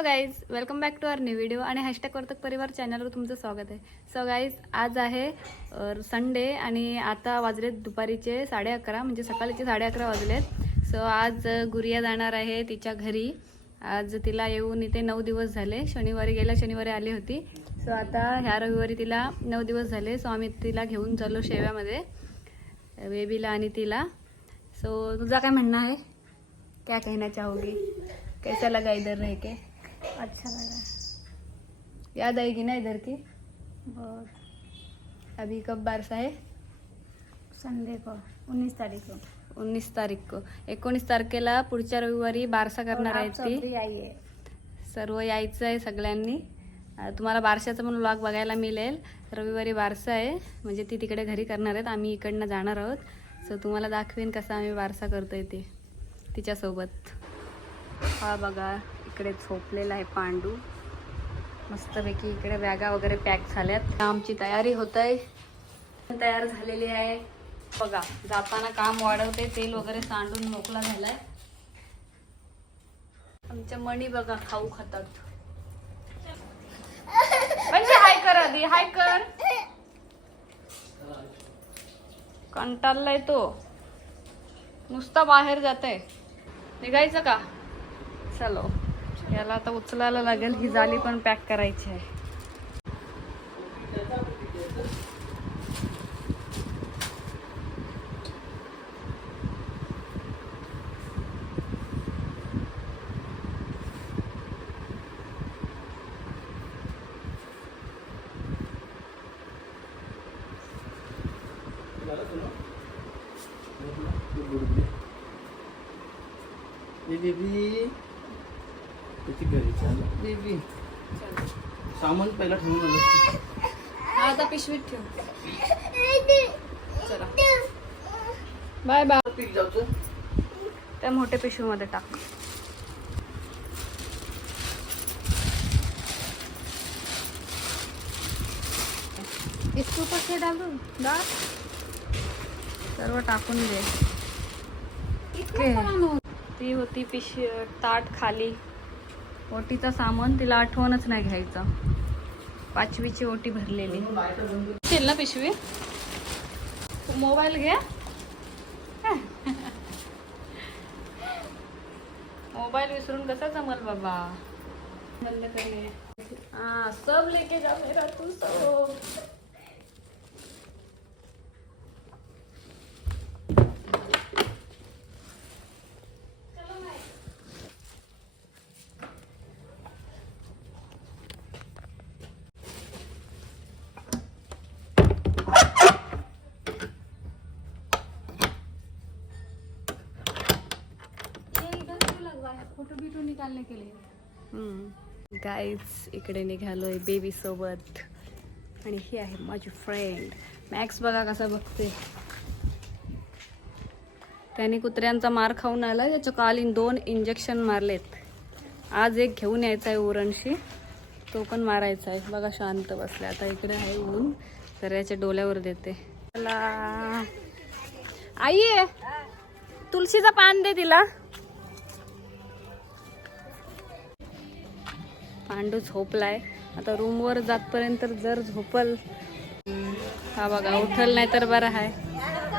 Hello guys welcome back to our new video आणि hashtag Vartak Parivar चॅनलवर तुमचं स्वागत आहे. सो गाईज आज आहे संडे आणि आता वाजलेत दुपारीचे साडे अकरा म्हणजे सकाळीचे साडे अकरा वाजलेत. सो आज गुरिया जाणार आहे तिच्या घरी. आज तिला येऊन इथे नऊ दिवस झाले. शनिवारी गेल्या शनिवारी आली होती. सो आता ह्या रविवारी तिला नऊ दिवस झाले. सो आम्ही तिला घेऊन चाललो शेव्यामध्ये बेबीला आणि तिला. सो तुझा काय म्हणणं आहे? क्या कहना चाहोगी? कैसा लगा इधर रह के? अच्छा लगा याद आएगी ना इधर की? बहुत अभी कब बारसा है संडे को उन्नीस तारीख को. उन्नीस तारीख को. एकोणीस तारखेला पुढच्या रविवारी बारसा करणार आहे ती. सर्व यायचं आहे सगळ्यांनी. तुम्हाला बारशाचा पण व्लॉग बघायला मिळेल. रविवारी बारसा आहे. म्हणजे ती तिकडे घरी करणार आहेत. आम्ही इकडनं जाणार आहोत. सो तुम्हाला दाखवेन कसा आम्ही बारसा करतोय ते. तिच्यासोबत. हा बघा. इकडे झोपलेला आहे पांडू. मस्तपैकी इकडे बॅगा वगैरे पॅक झाल्यात. आमची तयारी होत आहे तयार झालेली आहे. बघा जाताना काम वाढवते तेल वगैरे सांडून मोकळा झालाय. आमच्या मणी बघा खाऊ खातात. म्हणजे हाय कर आधी हाय कर. कंटाळलाय तो. नुसता बाहेर जात आहे निघायचं का? चलो. याला आता उचलायला लागेल. ही जाली पण पॅक करायची आहे. बेबी किती सामान पहिला ठेवून आलं. हा आता पिशवीत ठेव. चला. Bye bye. पीक जाऊचं. त्या मोठ्या पिशवीमध्ये टाक. इसके ऊपर से डाल? दूँ डाळ सर्व टाकून दे. हो ती होती पिश ताट खाली. ओटीचं सामान तिला आठवणच नाही घ्यायचं. पाचवीची ओटी भरलेली. ना पिशवी. तू मोबाईल घे. मोबाईल विसरून कसा जमल बाबा? बंद करणे हाँ सब लेके जा मेरा तू सब. फोटो बिटो निकालने के लिए गाईज इकडे निघालोय बेबी सोबत. आणि ही आहे माझी फ्रेंड मॅक्स बघा कसा बघते. त्याने कुत्र्यांचा मार खाऊन आला त्याच्या कालीन दोन इंजेक्शन मारलेत. आज एक घेऊन यायचा आहे ओरणशी तो पण मारायचा आहे बघा शांत बसले आता इकडे आहे ऊन तर याच्या डोल्यावर देते. चला. आई आहे. पान दे तिला. पांडू झोपलाय. आता रूमवर जातपर्यंत जर झोपल. हा बघा उठल नाही तर बरं आहे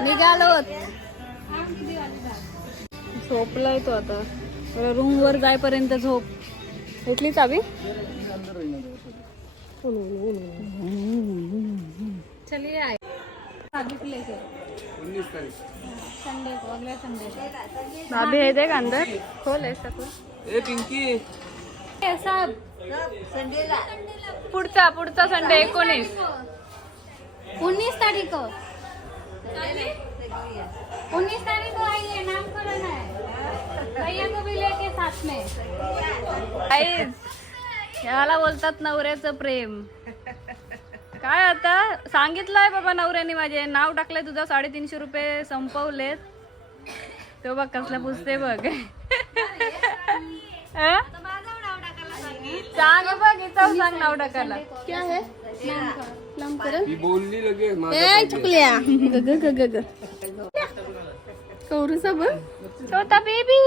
निघालो झोपलाय तो आता. रूमवर जायपर्यंत झोप उठली चावी चलिए आए संडे को अगले संडे भाभी है देख अंदर खोल ऐसा खोल ए पिंकी. सब. पुढचा पुढचा संडे एकोणीस. उन्नीस तारीख. उन्नीस तारीख को आइए नामकरण है भैया को भी लेके साथ में Guys, ह्याला बोलतात नवऱ्याचं प्रेम. काय आता? सांगितलंय बाबा नवऱ्याने माझे. नाव टाकलंय तुझं साडेतीनशे रुपये संपवलेत. तो बघ कसला पुसते बघ? सांग बघ इथं सांग नाव टाकायला. क्या है? नामकरण ही बोलली लगे ए चुकलिया. ग ग ग ग ग. कौरू सब? छोटा बेबी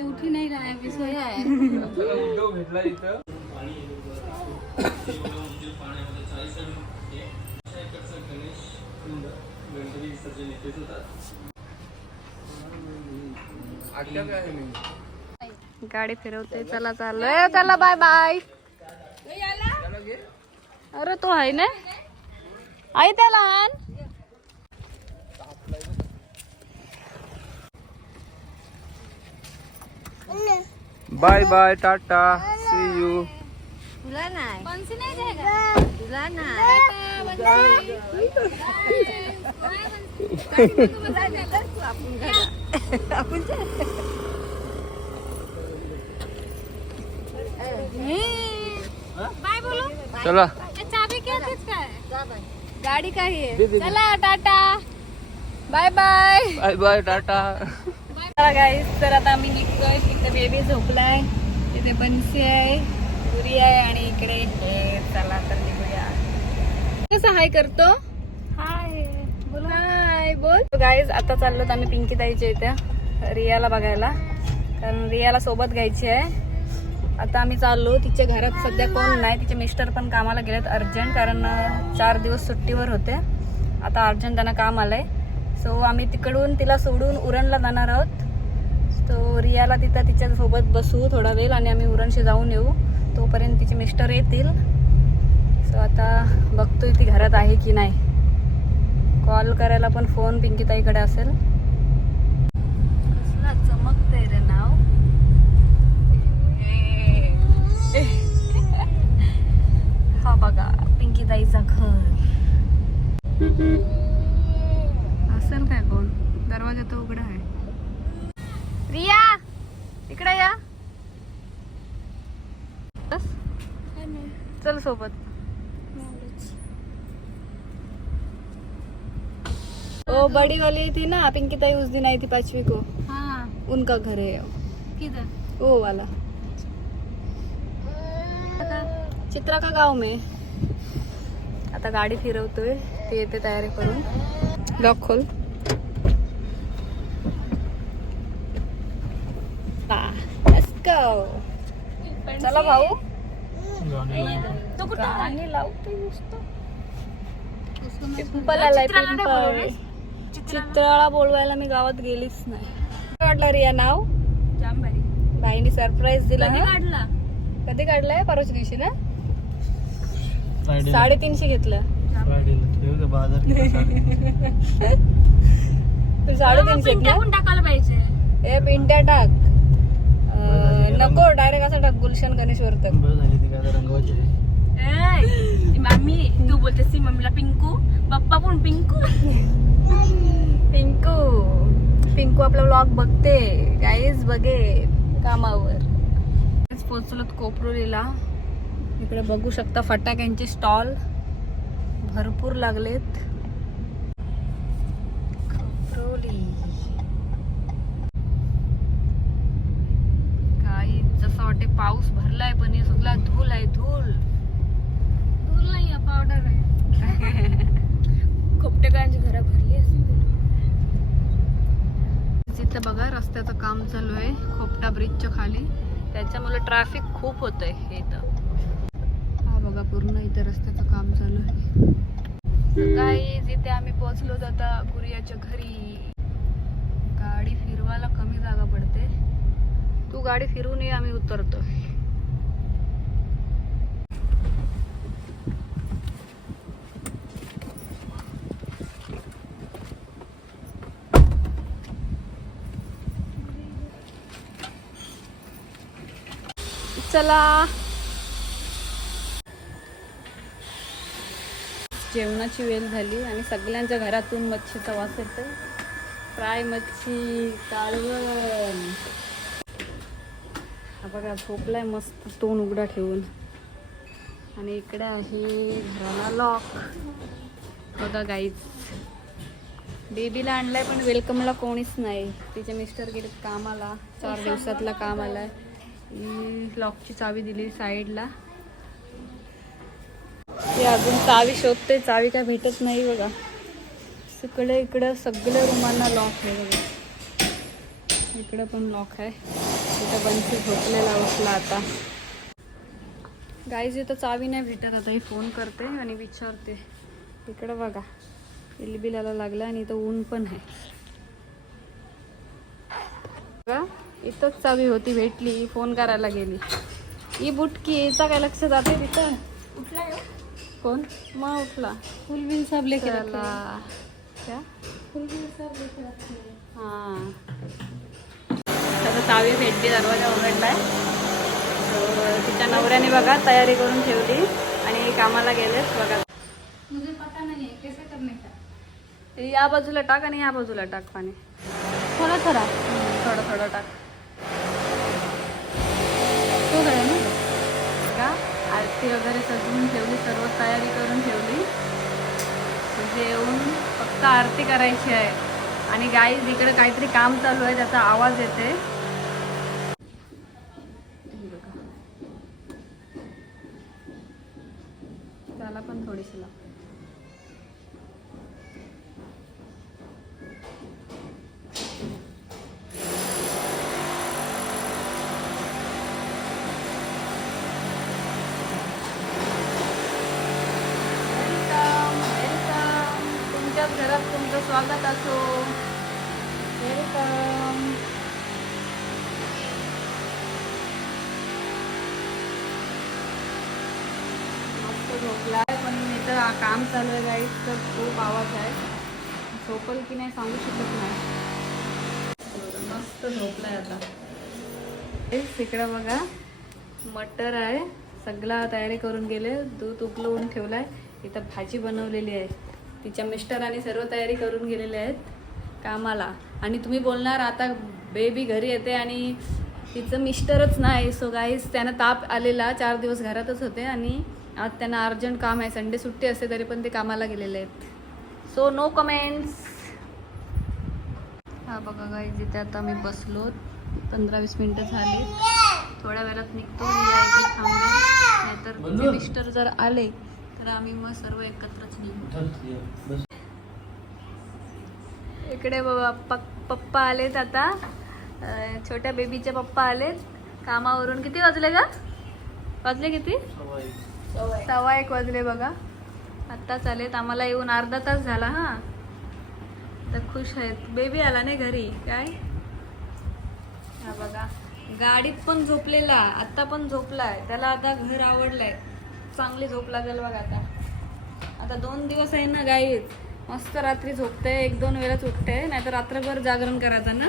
उठ ही नहीं रहा है अभी सोया है भेटला इथं. आटल्या काय? गाडी फिरवते चला चाललोय चला बाय बाय अरे तो आहे ना आई त्या लहान bye bye tata see you तुला नाही बन्सी नाही द्यायला तुला नाही बाय बोलो? चला. चाबी क्या गाडी काही आहे. चला tata. Bye bye. Bye bye tata. चला गाईस तर आता आम्ही निघतोय. तिथे बेबी झोपलाय. तिथे बन्सी आहे गुरी आहे आणि इकडे हे चला तर निघूया. कसं हाय करतो? हाय. बोल. हाय बोल. गाईज आता चाललो आम्ही पिंकी ताईच्या इथे रियाला बघायला. कारण रियाला सोबत घ्यायची आहे. आता आम्ही चाललो. तिच्या घरात सध्या कोण नाही. तिचे मिस्टर पण कामाला गेलेत अर्जंट कारण चार दिवस सुट्टीवर होते. आता अर्जंट त्यांना काम आलंय. सो आम्ही तिकडून तिला सोडून उरणला जाणार आहोत. तो रियाला तिथं तिच्या सोबत बसू थोडा वेळ आणि आम्ही उरणशी जाऊन येऊ. तोपर्यंत तिचे मिस्टर येतील. सो आता बघतोय ती घरात आहे की नाही. कॉल करायला पण फोन पिंकीताईकडे असेल. कसला चमकते रे. हा बघा पिंकीताईचा घर. असेल काय कोण? दरवाजा तर उघडा आहे. रिया इकडे या. चल सोबत. ओ बड़ी वाली थी ना पिंकी ताई उस दिन आई थी पांचवी को. हाँ. उनका घर है किधर? वो वाला. चित्रा का गाव में? आता गाडी फिरवतोय ते येते तयारी करून. लॉक खोल. चला भाऊ. तो कुठं गाणी लावते नुसतं पिंपल. आलाय पिंपल चित्राळा बोलवायला मी गावात गेलीच नाही. वाटलं रिया नाव? बाईने सरप्राईज दिला कधी? काढला? कधी काढलाय? परवाच्या दिवशी ना? साडेतीनशे घेतलं. तू साडेतीनशे पिंट्या ना? पण टाकायला पाहिजे. ए पिंट्या टाक. अं, नको डायरेक्ट असं टाक गुलशन गणेश वर्तक ए, मम्मी तू बोलतेस ती मम्मीला पिंकू. पप्पा पण पिंकू? पिंकू. पिंकू आपला व्लॉग बघते. गाईज बघे. कामावर. पोचलोत कोपरोलीला. इकडे बघू शकता फटाक्यांचे स्टॉल. भरपूर लागलेत. कोपरोली काही जसं वाटते पाऊस भरलाय पण हे सगळा धूल आहे धूल. दूर नाही पावडर आहे. खोपटेकरांची घरं भरली असतील तिथे बघा रस्त्याचं काम चालू आहे. खोपटा ब्रिजच्या खाली. त्याच्यामुळे ट्रॅफिक खूप होत आहे इथं. हा बघा पूर्ण इथं रस्त्याचं काम चालू आहे. काही जिथे आम्ही पोहोचलो आता गुरियाच्या घरी. गाडी फिरवायला कमी जागा पडते. तू गाडी फिरून ये आम्ही उतरतो. चला. जेवणाची वेळ झाली आणि सगळ्यांच्या घरातून मच्छीचा वास येतो फ्राय मच्छी कालवण हा बघा झोपलाय मस्त तोंड उघडा ठेवून. आणि इकडे आहे घराला लॉक हो बघा गाईच बेबीला आणलाय पण वेलकमला कोणीच नाही. तिचे मिस्टर गेले कामाला. चार दिवसातला काम आलाय. लॉकची चावी दिली साईडला अजून चावी शोधते चावी काय भेटत नाही बघा. सगळे इकडं सगळ्या रुमांना लॉक आहे बघा. इकडं पण लॉक आहे. इथं बंसी झोपलेला उठला आता. गाईज इथं चावी नाही भेटत. आता ही फोन करते आणि विचारते. इकडं बघा. इलबिलाला लागलं आणि इथं ऊन पण आहे. बघा इथंच चावी होती भेटली. फोन करायला गेली. ही बुटकी हिचा काय लक्ष जाते तिथं? कुठला हो? कोण? मग उठला. फुल बिल सब लेके क्या? फुल बिल सब लेके हां. त्याचा चावी भेटली दरवाजा उघडलाय. तर तिच्या नवऱ्याने बघा तयारी करून ठेवली आणि कामाला गेलेत बघा. मुझे पता नहीं कैसे करने का? या बाजूला टाक आणि या बाजूला टाक पाणी. थोड़ा थोड़ा. थोडं थोडं टाक तो गया ना का आरती वगैरे सजवून ठेवली सर्व तयारी करून ठेवली. म्हणजे येऊन फक्त आरती करायची आहे. आणि गाई इकडे काहीतरी काम चालू आहे त्याचा आवाज येते त्याला पण थोडीशी लाव वेलकम वेलकम तुमच्याच घरात तुमचं स्वागत असो. वेलकम मस्त झोपलाय पण इथं काम चालू आहे गाईड तर खूप आवाज आहे. झोपल की नाही सांगू शकत नाही. मस्त झोपलाय आता. तिकडं बघा मटर आहे. सगळा तयारी करून गेले. दूध उकलवून ठेवलाय. इथं भाजी बनवलेली आहे. तिच्या मिस्टरांनी सर्व तयारी करून गेलेले आहेत कामाला. आणि तुम्ही बोलणार आता बेबी घरी येते आणि तिचं मिस्टरच नाही. सो गाईस त्यांना ताप आलेला. चार दिवस घरातच होते आणि आज त्यांना अर्जंट काम आहे. संडे सुट्टी असते तरी पण ते कामाला गेलेले आहेत. सो नो कमेंट्स हा बघा गाईज इथे आता मी बसलो. पंधरा वीस मिनटं झाली. थोड्या वेळात निघतो. नाहीतर मिस्टर जर आले तर आम्ही मग सर्व एकत्रच निघू इकडे बाबा पप्पा आलेत आता. छोट्या बेबीचे पप्पा आलेत. कामावरून किती वाजले का वाजले किती? सव्वा एक वाजले बघा. आत्ताच आलेत. आम्हाला येऊन अर्धा तास झाला हा. तर खुश आहेत. बेबी आला नाही घरी. काय? हा बघा. गाडीत पण झोपलेला. आता पण झोपलाय. त्याला आता घर आवडलंय. चांगली झोप लागेल बघा आता. आता दोन दिवस आहे ना गाईत मस्त रात्री झोपते एक दोन वेळाच उठते नाहीतर रात्रभर जागरण करायचं ना.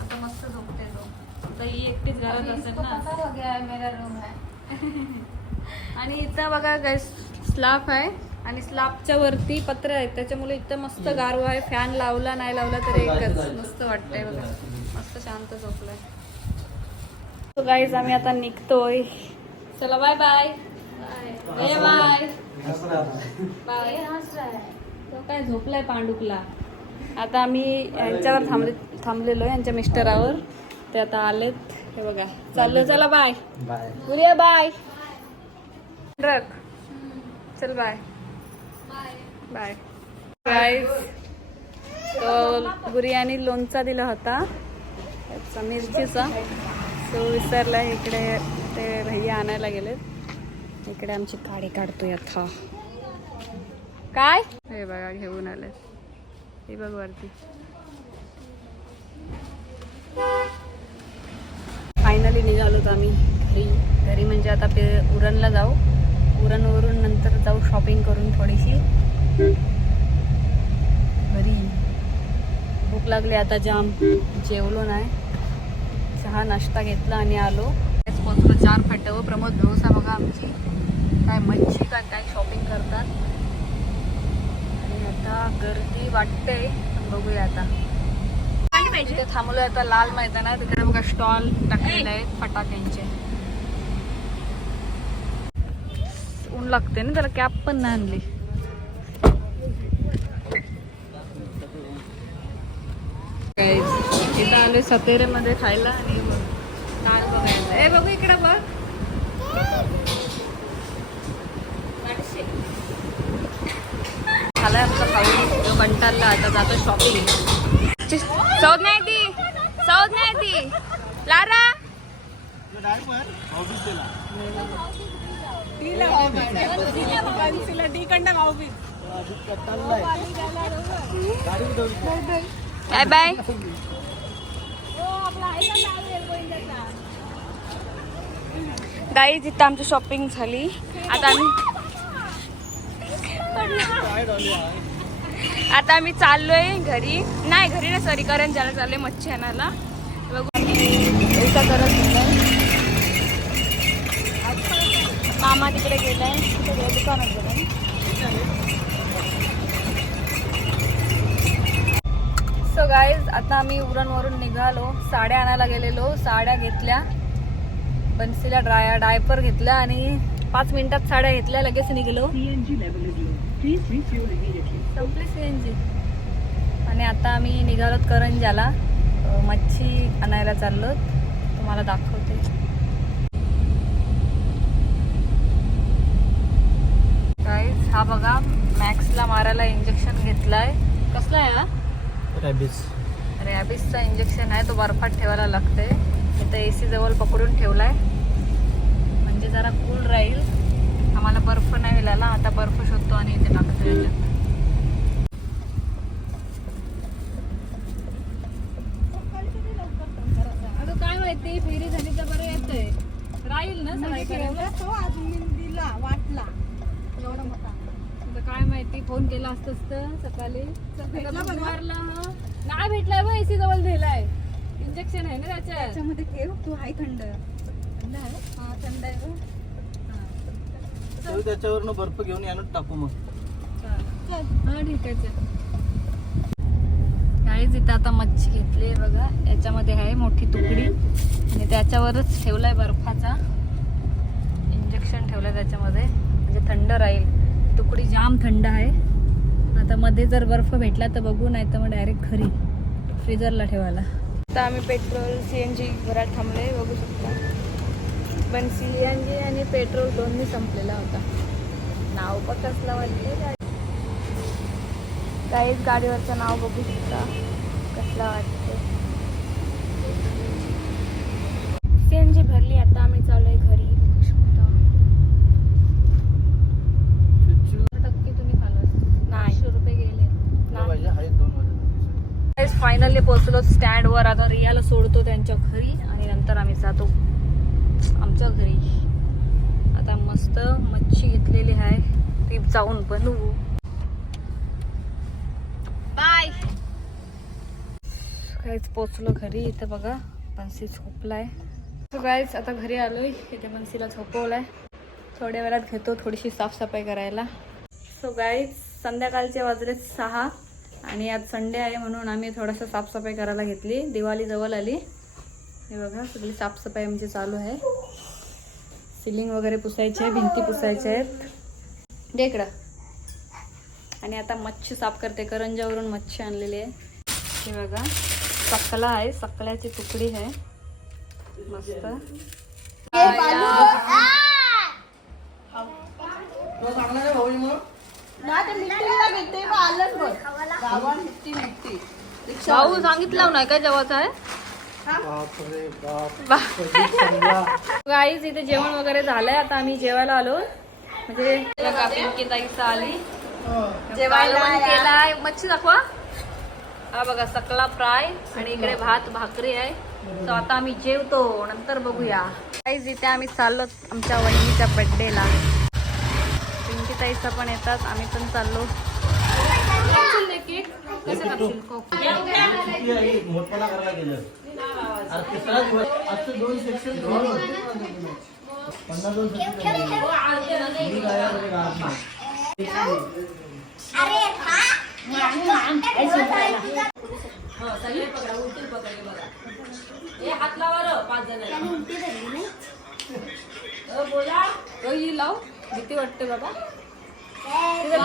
आता मस्त झोपते तो. आता ही एकटीच घरात असेल ना. हो गया है रूम है. आणि इथं बघा गॅस स्लाब आहे. आणि स्लाबच्या वरती पत्र आहेत त्याच्यामुळे इथं मस्त गारवा आहे. फॅन लावला नाही लावला तर एकच. मस्त वाटतंय बघा. मस्त शांत झोपलाय. तो गाईज आम्ही आता निघतोय. चला bye bye bye. Bye bye. हंस रहा है तो काय झोपलाय पांडुकला आता आम्ही यांच्यावर थांबले थांबलेलो आहे यांच्या मिस्टरावर. ते आता आलेत. हे बघा. चाललो चला बाय. बाय. गुरिया बाय. रख चल बाय. बाय. गाईज तो गुरियानी लोणचा दिला होता. याचा मिरचीचा. तो विसरला इकडे ते भैया आणायला गेलेत. इकडे आमची काडी काढतोय आता. काय? हे बघा घेऊन आले. हे बघ वरती. फायनली निघालोत आम्ही घरी. घरी म्हणजे आता पे उरणला जाऊ. उरणवरून नंतर जाऊ शॉपिंग करून थोडीशी. घरी. भूक लागली आता जाम. जेवलो नाही. चहा नाश्ता घेतला आणि आलो. पोचलो चार फाट्यावर. प्रमोद भरोसा बघा आमची. काय मच्छी काय काय शॉपिंग करतात. आणि आता गर्दी वाटते. बघूया आता. तिथे थांबलोय आता लाल मैदानात. तिकडे बघा स्टॉल टाकलेले आहेत फटाक्यांचे. ऊन लागते ना त्याला कॅप पण नाही आणली. इथं आले सतेरे मध्ये खायला आणि डाळ बघायला. ए बघू इकडे बघ. झालाय आमचा खाऊन. कंटाळला आता जातो शॉपिंग सौद नाही ती. सौद नाही ती. लारा. बाय बाय गाई जिथं आमची शॉपिंग झाली. आता आम्ही आता आम्ही चाललोय घरी. नाही घरी नाही सॉरी करंजाला चाललोय मच्छी आणायला. बघू. पैसा करत मामा तिकडे गेलाय. दुकानात गेलाय. सो गाईज आता आम्ही उरणवरून निघालो. साड्या आणायला गेलेलो. साड्या घेतल्या. बन्सीला ड्राय डायपर घेतल्या आणि पाच मिनिटात साड्या घेतल्या लगेच निघलो. संपली सीएनजी आणि आता आम्ही निघालोत करंजाला मच्छी आणायला चाललो तुम्हाला दाखवते. हा बघा मॅक्सला मारायला इंजेक्शन घेतलाय. कसला आहे हा? रॅबिसचा इंजेक्शन आहे. तो बर्फात ठेवायला लागते इथं ए सी जवळ पकडून ठेवलाय. म्हणजे जरा कूल राहील. आम्हाला बर्फ नाही मिळाला आता बर्फ शोधतो आणि इथे टाकतो याच्यात काय माहिती फेरी झाली तर बरं येतंय. राहील ना आता काय माहिती फोन केला असतंच तर सकाळी. हा. नाही भेटलाय एसी जवळ दिलाय. इंजेक्शन आहे ना त्याच्यात. त्याच्यामध्ये ठेव तू हाय थंड. थंड आहे? हा थंड आहे. तरी त्याच्यावरनं बर्फ घेऊन यानं टाकू मग. हा ठीक आहे चल. काहीच इथं आता मच्छी घेतली बघा. याच्यामध्ये आहे मोठी तुकडी. आणि त्याच्यावरच ठेवलाय बर्फाचा. इंजेक्शन ठेवलंय त्याच्यामध्ये. म्हणजे थंड राहील. तुकडी जाम थंड आहे. आता मध्ये जर बर्फ भेटला तर बघू नाही तर मग डायरेक्ट घरी फ्रीजरला ठेवायला. आता आम्ही पेट्रोल सी एन जी घरात थांबले बघू शकता. पण सी एन जी आणि पेट्रोल दोन्ही संपलेला होता. नाव पण कसलं वाटते काहीच गाडीवरचं नाव बघू शकता. कसला वाटते सी एन जी भरली आता आम्ही चाललोय घरी. बघू शकता टक्के तुम्ही रुपये गेले. फायनली पोहोचलो स्टँडवर आता रियाला सोडतो त्यांच्या घरी आणि नंतर आम्ही जातो. आमच्या घरी. आता मस्त मच्छी घेतलेली आहे. ती जाऊन बनवू बाय. काहीच पोचलो घरी इथं बघा. बन्सी झोपलाय. सो आता घरी आलोय. इथे बन्सीला झोपवलाय. थोड्या वेळात घेतो थोडीशी साफसफाई करायला. सो गाईज संध्याकाळचे वाजले सहा. आणि आज संडे आहे म्हणून आम्ही थोडंसं साफसफाई करायला घेतली. दिवाळी जवळ आली. हे बघा सगळी साफसफाई आमची चालू आहे. सिलिंग वगैरे पुसायचे आहे भिंती पुसायच्या आहेत. दे इकडं. आणि आता मच्छी साफ करते करंजावरून मच्छी आणलेली आहे. हे बघा सकला आहे सकल्याची तुकडी आहे. मस्त. भाऊ सांगितलं नाही काय जेवायचं आहे? बापरे बाप. गाईज इथे जेवण वगैरे झालंय. आता आम्ही जेवायला आलो. म्हणजे आली जेवायला केलाय. मच्छी दाखवा. हा बघा सकला फ्राय आणि इकडे भात भाकरी आहे. तर आता आम्ही जेवतो. नंतर बघूया. गाईज इथे आम्ही चाललो आमच्या वहिनीच्या बड्डेला पिंकी ताईचा पण येतात. आम्ही पण चाललो. कसं? कोक. मोठपणा आजचे दोन सेक्शन. पन्नास गावात नाही. बोला लाव भीती वाटते बाबा लाव